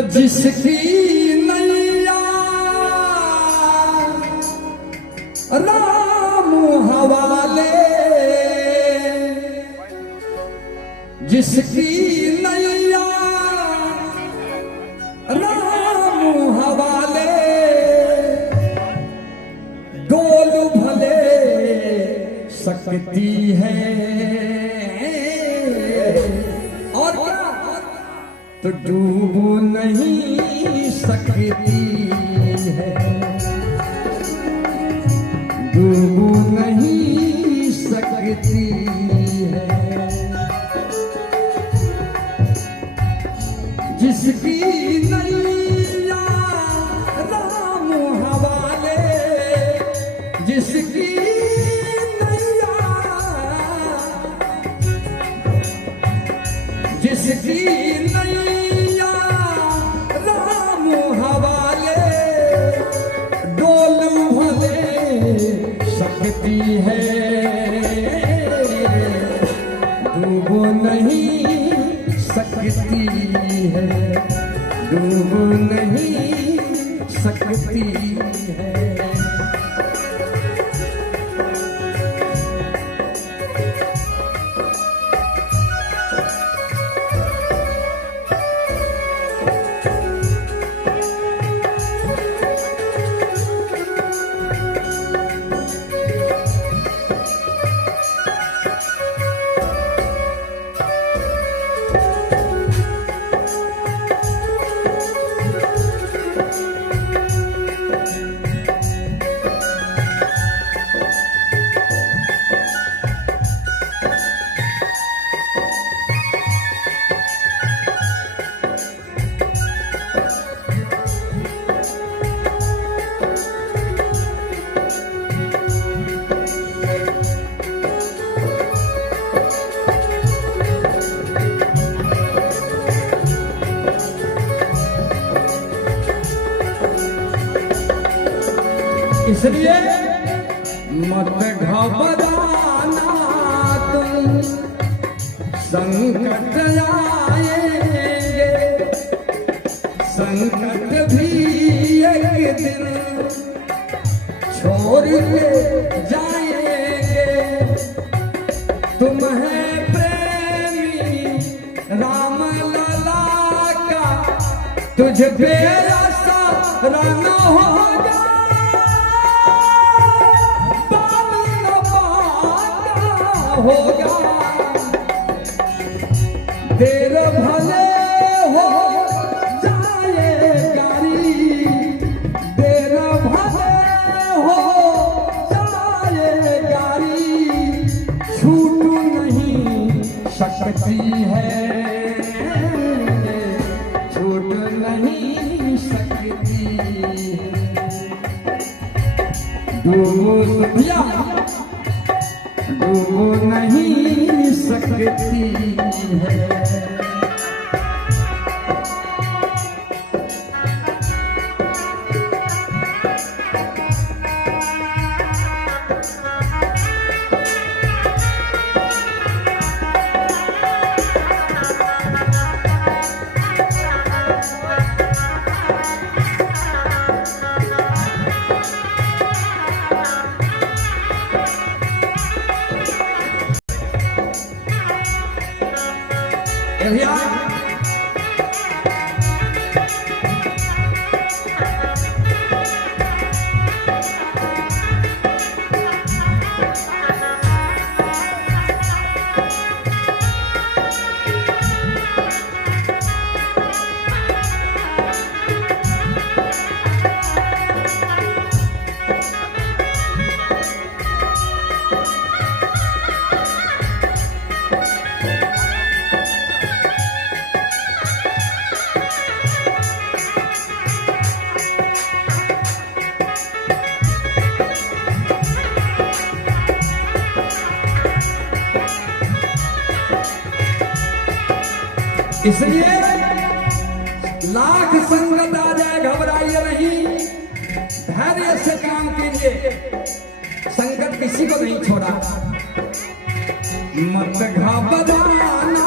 तो जिसकी नैया राम हवाले, जिसकी नैया राम हवाले, डोल भले सकती है और क्या, तो डूब नहीं सकती है, डूब नहीं सकती है। जिसकी नैया राम हवाले, जिसकी नैया, जिसकी नैया राम हवाले, डोल भले सकती है, डूब नहीं सकती है, डूब नहीं सकती है। इसलिए मत घबराना तुम, संकट आएंगे, संकट भी एक दिन छोड़ के जाएंगे। तुम है प्रेमी राम लला का, तुझ पे आसरा न होगा, होगा देर भले हो जाए गारी, देर भले हो जाए गारी, छूट नहीं सकती है, छूट नहीं सकती है। डूब नहीं सकती है। भैया इसलिए लाख संकट आ जाए घबराइए नहीं, धैर्य से काम कीजिए, संकट किसी को नहीं छोड़ा। मत घबराना,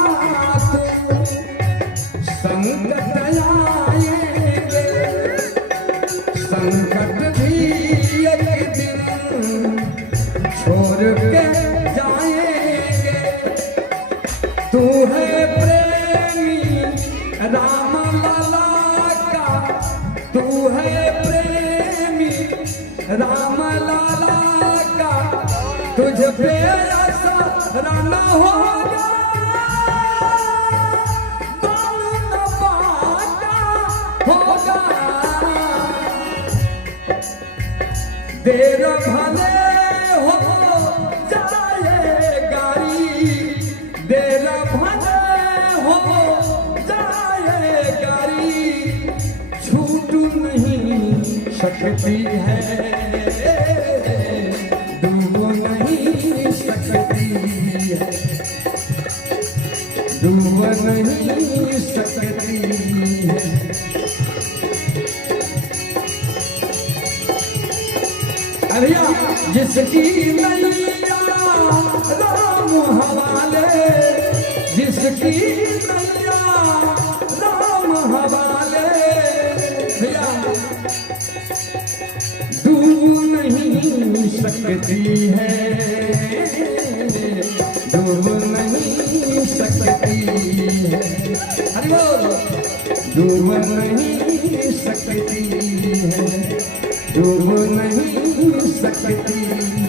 संकट आए राम लाला का तू है प्रेमी, राम लाला का तुझ पे असर न होगा, बाल न बाटा होगा, देर भले हो जाए गारी, देर भले हो जाए गारी, छूट नहीं सकती है, डूब नहीं सकती है, डूब नहीं सकती है। भैया जिसकी नैया राम हवाले, जिसकी नैया राम हवाले, भैया डूब नहीं सकती है, डूब नहीं सकती है, हरि बोल, डूब नहीं सकती है, डूब नहीं सकती।